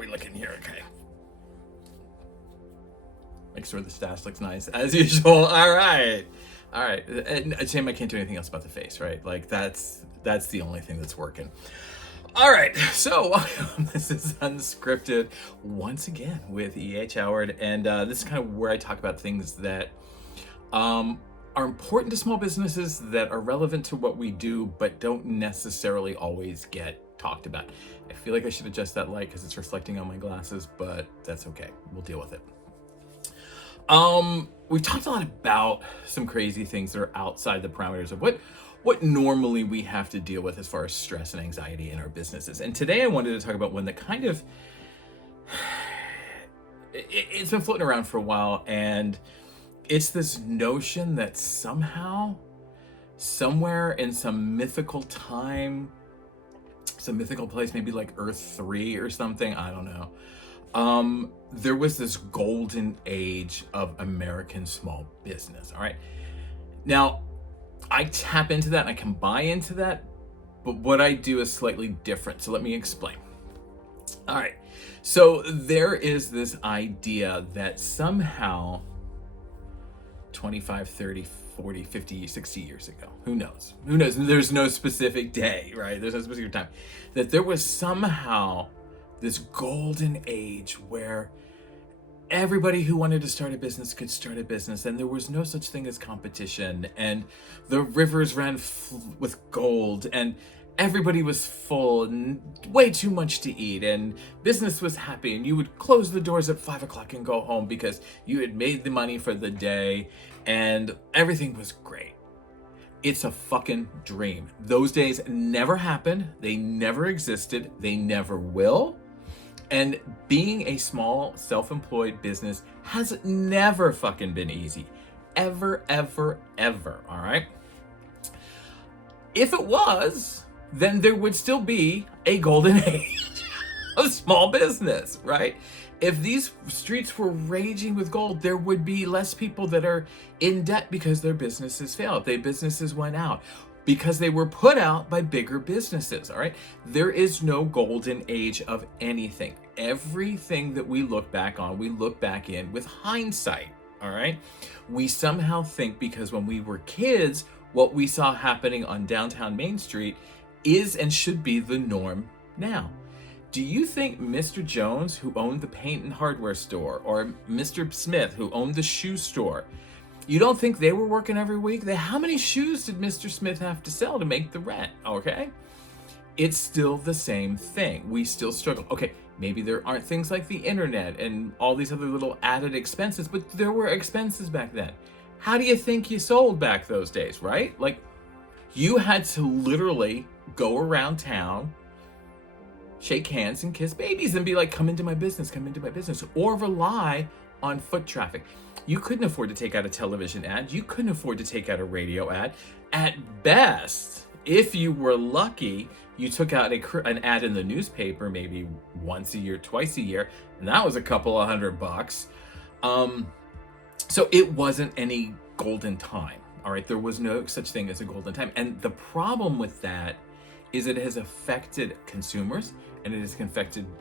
we looking here? Okay. Make sure the stash looks nice as usual. All right. And shame I can't do anything else about the face, right? Like that's the only thing that's working. All right. So this is Unscripted once again with E.H. Howard, and this is kind of where I talk about things that are important to small businesses, that are relevant to what we do, but don't necessarily always get talked about. I feel like I should adjust that light because it's reflecting on my glasses, but that's okay. We'll deal with it. We've talked a lot about some crazy things that are outside the parameters of what normally we have to deal with as far as stress and anxiety in our businesses. And today I wanted to talk about one that kind of, it's been floating around for a while, and it's this notion that somehow, somewhere in some mythical time, some mythical place, maybe like Earth 3 or something, I don't know. There was this golden age of American small business. All right. Now, I tap into that and I can buy into that, but what I do is slightly different. So let me explain. All right. So there is this idea that somehow 25, 30, 40, 50, 60 years ago, who knows? There's no specific day, right? There's no specific time, that there was somehow this golden age where everybody who wanted to start a business could start a business, and there was no such thing as competition, and the rivers ran with gold, and everybody was full and way too much to eat, and business was happy, and you would close the doors at 5 o'clock and go home because you had made the money for the day, and everything was great. It's a fucking dream. Those days never happened. They never existed. They never will. And being a small self-employed business has never fucking been easy. Ever, ever, ever. All right. If it was, then there would still be a golden age of small business, right? If these streets were raging with gold, there would be less people that are in debt because their businesses failed. Their businesses went out because they were put out by bigger businesses, all right? There is no golden age of anything. Everything that we look back on, we look back in with hindsight, all right? We somehow think because when we were kids, what we saw happening on downtown Main Street is and should be the norm now. Do you think Mr. Jones, who owned the paint and hardware store, or Mr. Smith, who owned the shoe store, you don't think they were working every week? How many shoes did Mr. Smith have to sell to make the rent? Okay. It's still the same thing. We still struggle. Okay, maybe there aren't things like the internet and all these other little added expenses, but there were expenses back then. How do you think you sold back those days, right? Like, you had to literally go around town, shake hands and kiss babies and be like, come into my business, or rely on foot traffic. You couldn't afford to take out a television ad. You couldn't afford to take out a radio ad. At best, if you were lucky, you took out an ad in the newspaper maybe once a year, twice a year, and that was a couple of $100. So it wasn't any golden time, all right? There was no such thing as a golden time. And the problem with that is it has affected consumers and it has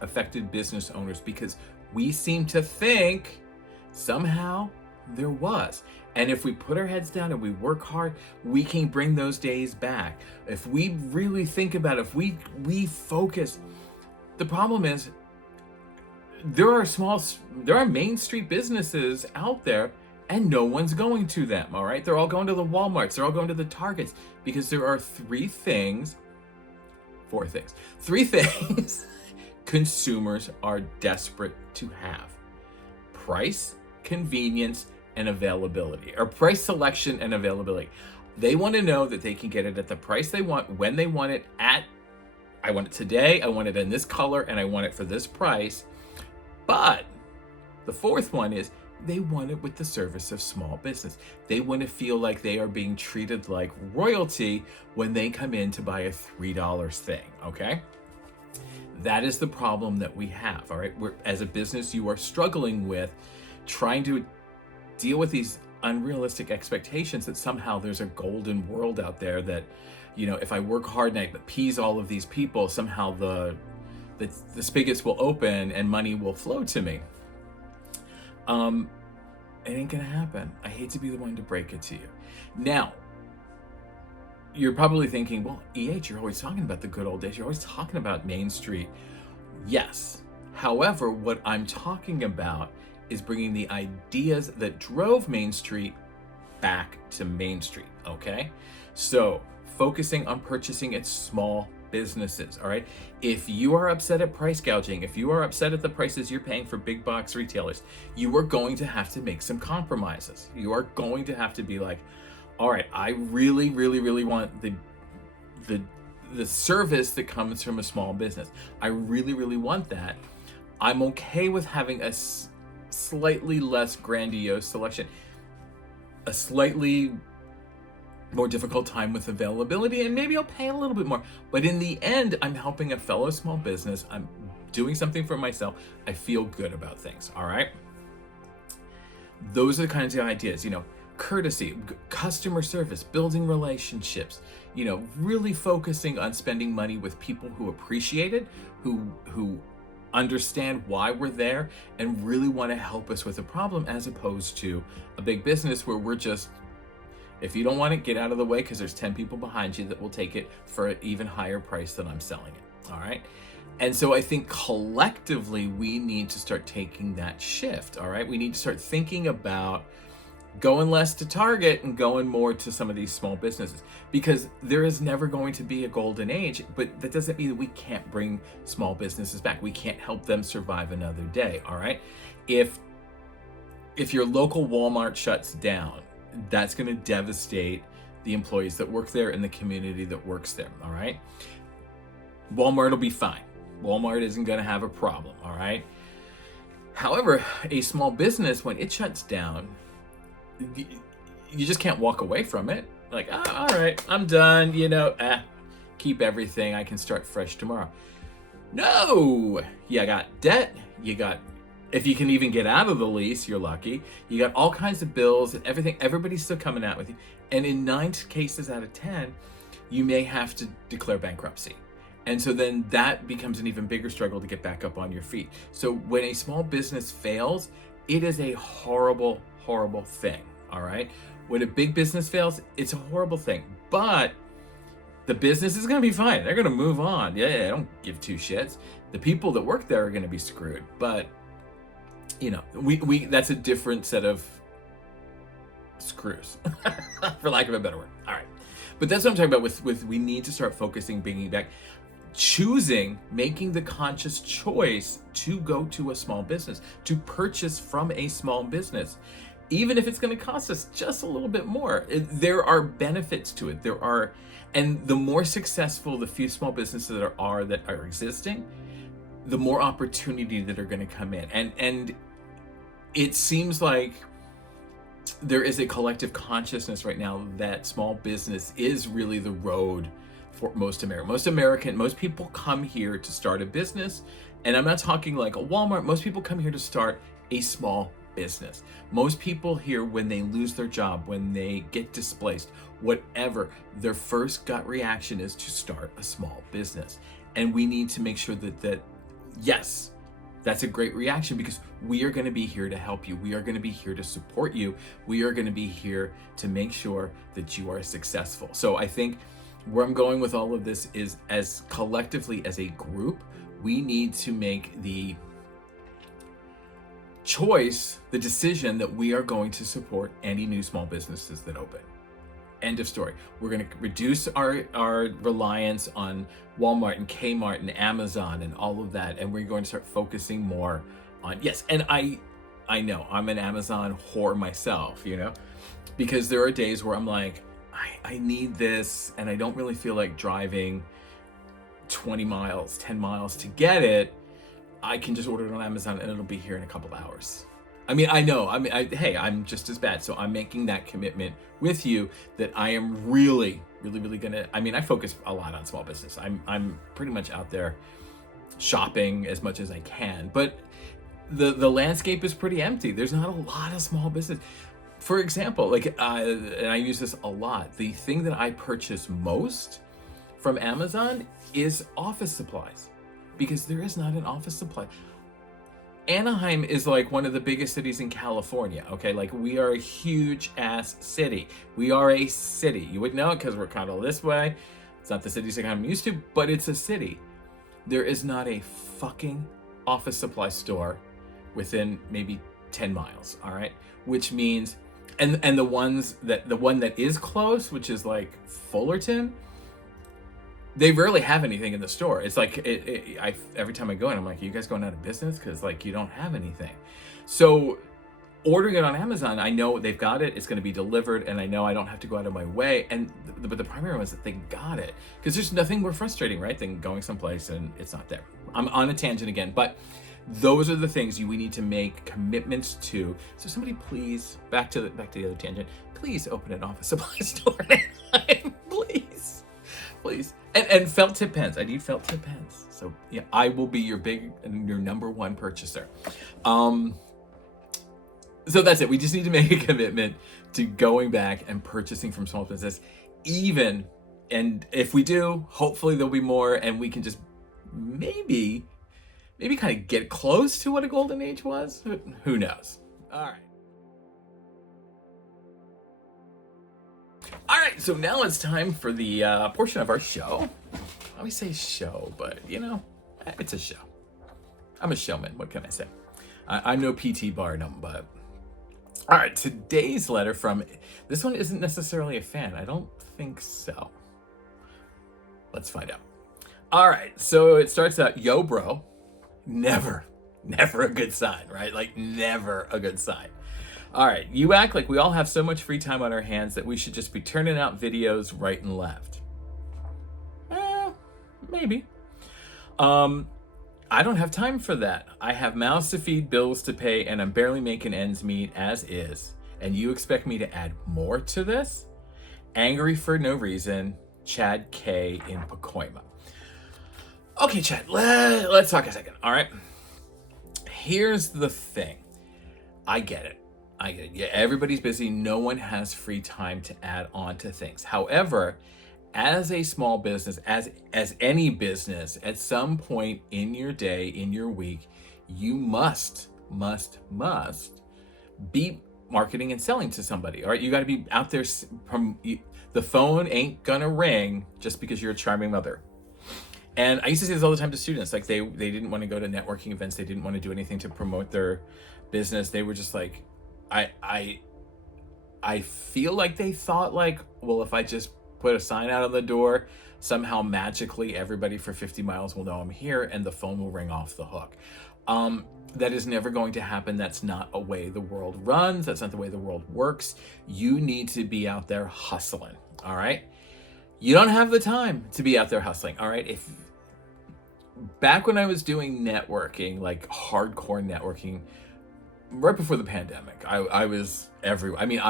affected business owners, because we seem to think somehow there was. And if we put our heads down and we work hard, we can bring those days back. If we really think about it, if we focus. The problem is there are Main Street businesses out there and no one's going to them, all right? They're all going to the Walmarts, they're all going to the Targets, because there are three things consumers are desperate to have: price, convenience, and availability, or price selection and availability. They want to know that they can get it at the price they want, when they want it I want it today, I want it in this color, and I want it for this price. But the fourth one is they want it with the service of small business. They want to feel like they are being treated like royalty when they come in to buy a $3 thing, okay? That is the problem that we have, all right? As a business, you are struggling with trying to deal with these unrealistic expectations that somehow there's a golden world out there that, you know, if I work hard and I appease all of these people, somehow the spigots will open and money will flow to me. It ain't gonna happen. I hate to be the one to break it to you. Now, you're probably thinking, well, you're always talking about the good old days. You're always talking about Main Street. Yes. However, what I'm talking about is bringing the ideas that drove Main Street back to Main Street, okay? So, focusing on purchasing at small businesses, all right? If you are upset at price gouging, if you are upset at the prices you're paying for big box retailers, you are going to have to make some compromises. You are going to have to be like, all right, I really, really, really want the service that comes from a small business. I really, really want that. I'm okay with having a slightly less grandiose selection, a slightly more difficult time with availability, and maybe I'll pay a little bit more. But in the end, I'm helping a fellow small business. I'm doing something for myself. I feel good about things, all right? Those are the kinds of ideas, courtesy, customer service, building relationships, really focusing on spending money with people who appreciate it, who understand why we're there and really want to help us with a problem, as opposed to a big business where we're just, if you don't want it, get out of the way, because there's 10 people behind you that will take it for an even higher price than I'm selling it, all right? And so I think collectively we need to start taking that shift, all right? We need to start thinking about going less to Target and going more to some of these small businesses, because there is never going to be a golden age, but that doesn't mean that we can't bring small businesses back. We can't help them survive another day, all right? If your local Walmart shuts down, that's going to devastate the employees that work there and the community that works there, all right? Walmart will be fine. Walmart isn't going to have a problem, all right? However, a small business, when it shuts down, you just can't walk away from it. Like, all right, I'm done, keep everything. I can start fresh tomorrow. No, you got debt. If you can even get out of the lease, you're lucky. You got all kinds of bills and everything. Everybody's still coming out with you. And in 9 cases out of 10, you may have to declare bankruptcy. And so then that becomes an even bigger struggle to get back up on your feet. So when a small business fails, it is a horrible, horrible thing, all right? When a big business fails, it's a horrible thing. But the business is going to be fine. They're going to move on. Yeah, I don't give two shits. The people that work there are going to be screwed. But we that's a different set of screws, for lack of a better word. All right. But that's what I'm talking about with we need to start focusing, bringing back, making the conscious choice to go to a small business, to purchase from a small business, even if it's going to cost us just a little bit more. There are benefits to it. And the more successful the few small businesses that are existing, the more opportunity that are going to come in. And it seems like there is a collective consciousness right now that small business is really the road for most Americans. Most people come here to start a business, and I'm not talking like a Walmart. Most people come here to start a small business. Most people here, when they lose their job, when they get displaced, whatever, their first gut reaction is to start a small business. And we need to make sure that yes, that's a great reaction, because we are going to be here to help you. We are going to be here to support you. We are going to be here to make sure that you are successful. So I think where I'm going with all of this is, as collectively as a group, we need to make the choice, the decision that we are going to support any new small businesses that open. End of story. We're going to reduce our reliance on Walmart and Kmart and Amazon and all of that, and we're going to start focusing more on, yes, and I know I'm an Amazon whore myself, because there are days where I'm like, I need this, and I don't really feel like driving 20 miles, 10 miles to get it. I can just order it on Amazon and it'll be here in a couple hours. I mean, I know, hey, I'm just as bad. So I'm making that commitment with you that I am really, really, really gonna, I focus a lot on small business. I'm pretty much out there shopping as much as I can, but the landscape is pretty empty. There's not a lot of small business. For example, and I use this a lot, the thing that I purchase most from Amazon is office supplies. because there is not an office supply. Anaheim is like one of the biggest cities in California, okay? Like, we are a huge ass city. We are a city. You would know it because we're kind of this way. It's not the cities that I'm used to, but it's a city. There is not a fucking office supply store within maybe 10 miles, all right? Which means, and the one that is close, which is like Fullerton, they rarely have anything in the store. It's like, every time I go in, I'm like, are you guys going out of business? Because like, you don't have anything. So ordering it on Amazon, I know they've got it. It's going to be delivered, and I know I don't have to go out of my way. But the primary one is that they got it, because there's nothing more frustrating, right, than going someplace and it's not there. I'm on a tangent again, but those are the things we need to make commitments to. So somebody please, back to the other tangent, please open an office supply store in Anaheim, please. And felt tip pens. I need felt tip pens. So yeah, I will be your number one purchaser. So that's it. We just need to make a commitment to going back and purchasing from small business. And if we do, hopefully there'll be more, and we can just maybe kind of get close to what a golden age was. Who knows? All right, so now it's time for the portion of our show. I always say show, but it's a show. I'm a showman, what can I say? I'm no P.T. Barnum, but... All right, today's letter this one isn't necessarily a fan. I don't think so. Let's find out. All right, so it starts out, yo, bro. Never a good sign, right? Like, never a good sign. All right, you act like we all have so much free time on our hands that we should just be turning out videos right and left. Maybe. I don't have time for that. I have mouths to feed, bills to pay, and I'm barely making ends meet as is. And you expect me to add more to this? Angry for no reason, Chad K in Pacoima. Okay, Chad, let's talk a second, all right? Here's the thing. I get it. Yeah, everybody's busy. No one has free time to add on to things. However, as a small business, as any business, at some point in your day, in your week, you must be marketing and selling to somebody. All right, you got to be out there. The phone ain't gonna ring just because you're a charming mother. And I used to say this all the time to students. Like, they didn't want to go to networking events. They didn't want to do anything to promote their business. They were just like, I feel like they thought like, well, if I just put a sign out on the door, somehow magically everybody for 50 miles will know I'm here and the phone will ring off the hook. That is never going to happen. That's not a way the world runs. That's not the way the world works. You need to be out there hustling, all right? You don't have the time to be out there hustling, all right? Back when I was doing networking, like hardcore networking, right before the pandemic, I was everywhere. I mean,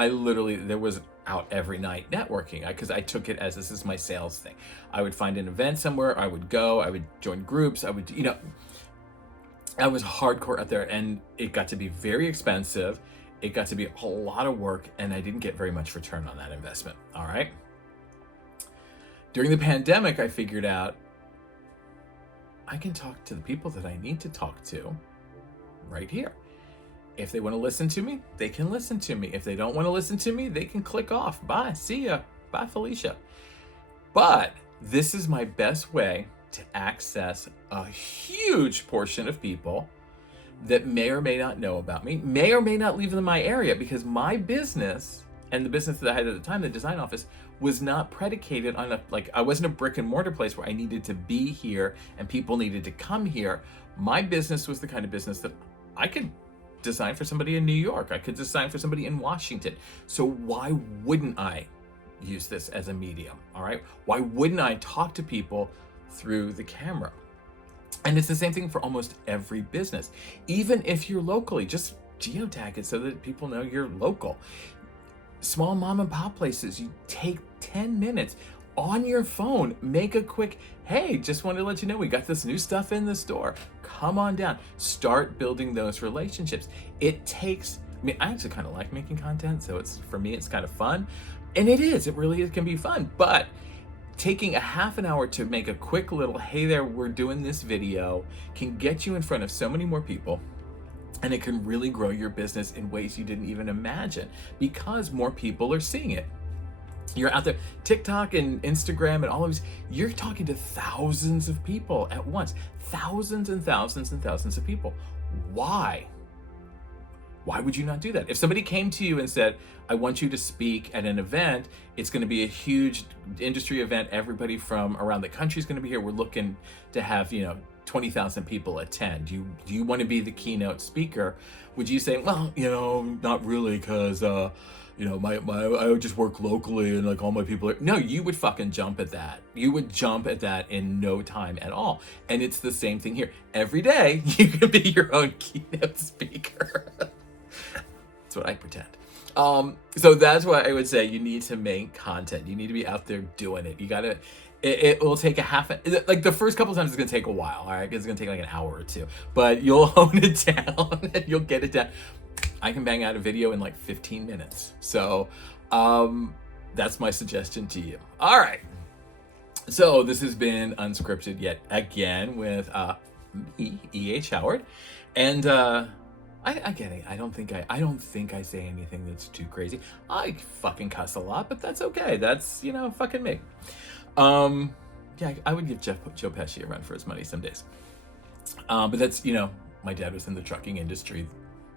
there was out every night networking, because I took it as this is my sales thing. I would find an event somewhere, I would go, I would join groups, I would, I was hardcore out there, and it got to be very expensive. It got to be a lot of work, and I didn't get very much return on that investment, all right? During the pandemic, I figured out I can talk to the people that I need to talk to right here. If they want to listen to me, they can listen to me. If they don't want to listen to me, they can click off. Bye. See ya. Bye, Felicia. But this is my best way to access a huge portion of people that may or may not know about me, may or may not live in my area, because my business and the business that I had at the time, the design office, was not predicated on I wasn't a brick and mortar place where I needed to be here and people needed to come here. My business was the kind of business that I could design for somebody in New York. I could design for somebody in Washington. So why wouldn't I use this as a medium? All right. Why wouldn't I talk to people through the camera? And it's the same thing for almost every business. Even if you're locally, just geotag it so that people know you're local. Small mom and pop places, you take 10 minutes on your phone, make a quick, hey, just wanted to let you know we got this new stuff in the store. Come on down. Start building those relationships. It takes, I actually kind of like making content, so for me, it's kind of fun. And it is, it really can be fun. But taking a half an hour to make a quick little, hey there, we're doing this video, can get you in front of so many more people. And it can really grow your business in ways you didn't even imagine because more people are seeing it. You're out there, TikTok and Instagram and all of these, you're talking to thousands of people at once. Thousands and thousands and thousands of people. Why? Why would you not do that? If somebody came to you and said, I want you to speak at an event, it's going to be a huge industry event. Everybody from around the country is going to be here. We're looking to have, 20,000 people attend. Do you want to be the keynote speaker? Would you say, well, not really, because, I would just work locally and like all my people are. No, you would fucking jump at that. You would jump at that in no time at all. And it's the same thing here. Every day, you can be your own keynote speaker. That's what I pretend. So that's why I would say you need to make content. You need to be out there doing it. You gotta, it will take like the first couple of times it's gonna take a while, all right? It's gonna take like an hour or two, but you'll hone it down and you'll get it down. I can bang out a video in like 15 minutes. So that's my suggestion to you. All right. So this has been Unscripted yet again with me, E.H. Howard. And I get it. I don't think I say anything that's too crazy. I fucking cuss a lot, but that's okay. That's, fucking me. Yeah, I would give Joe Pesci a run for his money some days. But that's, my dad was in the trucking industry.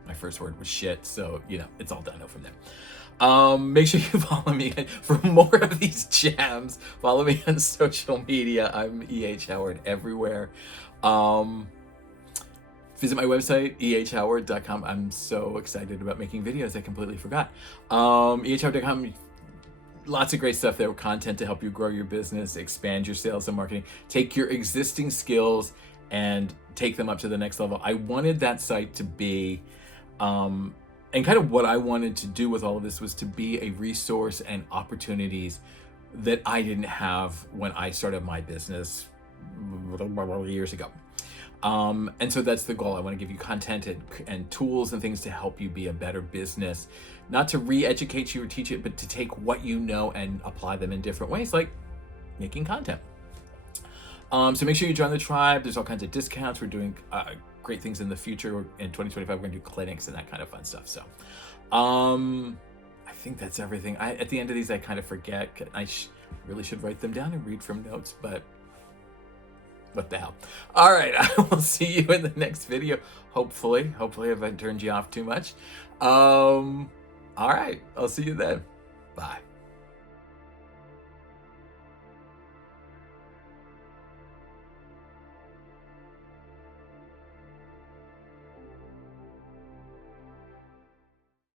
My first word was shit, so, it's all downhill from there. Make sure you follow me for more of these jams. Follow me on social media. I'm E.H. Howard everywhere. Visit my website, ehhoward.com. I'm so excited about making videos, I completely forgot. ehhoward.com, lots of great stuff there, content to help you grow your business, expand your sales and marketing, take your existing skills and take them up to the next level. I wanted that site to be, and kind of what I wanted to do with all of this was to be a resource and opportunities that I didn't have when I started my business years ago. And so that's the goal. I want to give you content and tools and things to help you be a better business, not to re-educate you or teach it, but to take what you know and apply them in different ways, like making content. So make sure you join the tribe. There's all kinds of discounts. We're doing great things in the future. In 2025, we're going to do clinics and that kind of fun stuff. So I think that's everything. At the end of these, I kind of forget. I really should write them down and read from notes, but what the hell. All right, I will see you in the next video. Hopefully I haven't turned you off too much. All right, I'll see you then. Bye.